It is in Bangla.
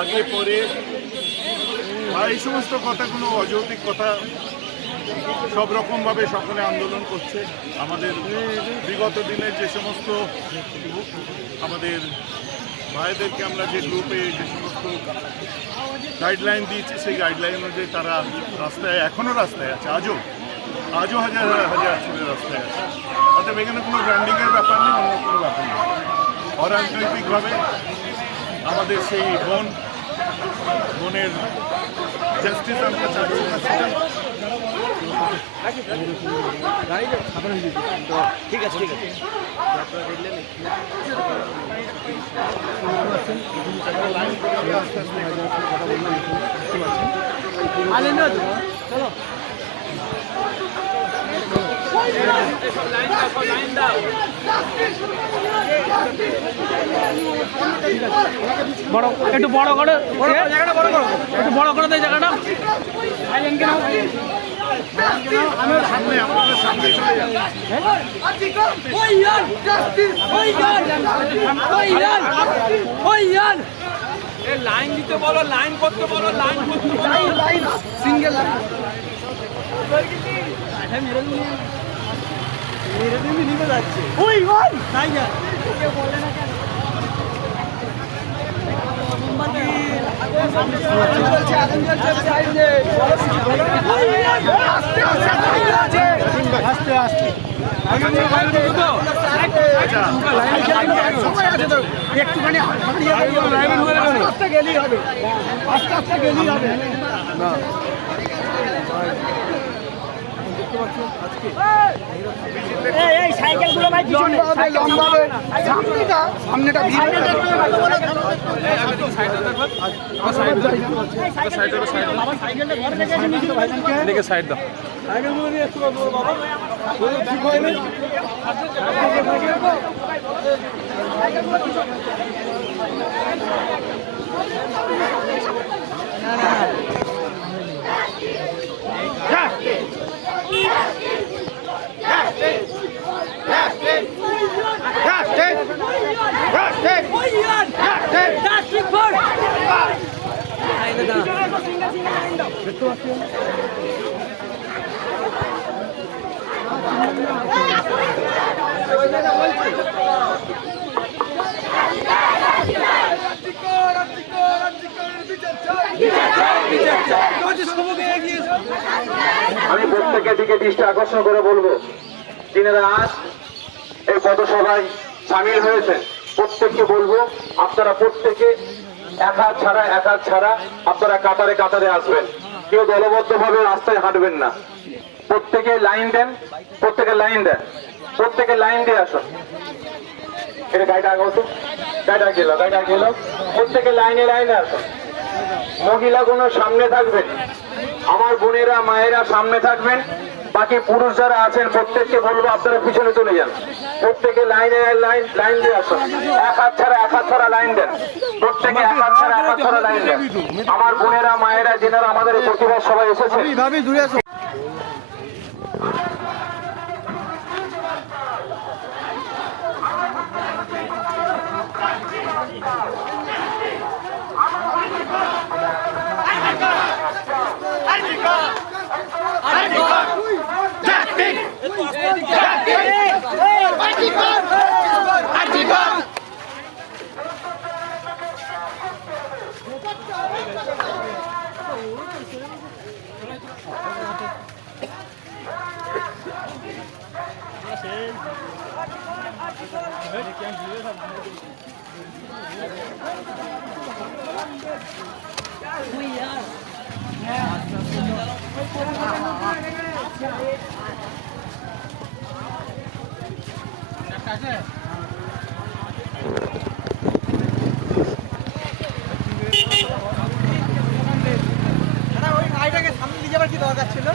আগে পরে এই সমস্ত কথাগুলো অযৌক্তিক কথা সব রকমভাবে সকলে আন্দোলন করছে। আমাদের বিগত দিনে যে সমস্ত আমাদের ভাইদেরকে আমরা যে গ্রুপে যে সমস্ত গাইডলাইন দিয়েছি সেই গাইডলাইন অনুযায়ী তারা রাস্তায় এখনও রাস্তায় আছে, আজও হাজার হাজার ছেলে রাস্তায় আছে। অর্থাৎ এখানে কোনো ব্র্যান্ডিংয়ের ব্যাপার নেই, অন্য কোনো ব্যাপার নেই। অরাজনৈতিকভাবে আমাদের সেই বোনের জাস্টিস আমরা চাচ্ছি না, সেটা ঠিক আছে ঠিক আছে চলো বড় একটু বড় করো জায়গাটা, বড় করো একটু বড় করে দেয় জায়গাটা। লাইন দিতে বলো, লাইন করতে বলো, লাইন করতে বলো, সিঙ্গেল নিতে যাচ্ছে ওই তাই না বলে না কেন আস্তে আস্তে একটুখানি আস্তে গেলেই হবে, আস্তে আস্তে গেলেই হবে। এই সাইকেলগুলো ভাই পিছনে লম্বা সামনেটা সামনেটা সাইড দাও। আমি প্রত্যেকের দিকে দৃষ্টি আকর্ষণ করে বলবো, যিনারা আজ এই পথসভায় সামিল হয়েছেন প্রত্যেককে বলবো, আপনারা প্রত্যেকে এক হাত ছাড়া আপনারা কাতারে কাতারে আসবেন। কেউ দলবদ্ধ ভাবে রাস্তায় হাঁটবেন না। প্রত্যেকে লাইন দেন, প্রত্যেকে লাইন দিয়ে আসুন। এটা গাড়িটা আগে হতো, গাড়িটা গেল, প্রত্যেকে লাইনে আসুন। মহিলাগুলো সামনে থাকবেন, আমার বোনেরা মায়েরা সামনে থাকবেন, বাকি পুরুষ যারা আছেন প্রত্যেককে বলবো আপনারা পিছনে চলে যান। প্রত্যেকে লাইন দিয়ে আসুন। এক হাত ছাড়া লাইন দেন, প্রত্যেকে এক হাত ছাড়া লাইন দেন। আমার বোনেরা মায়েরা যিনারা আমাদের প্রতিবাদ সভায় এসেছে, ওই গাড়িটাকে সামনে নিয়ে যাবার কি দরকার ছিল?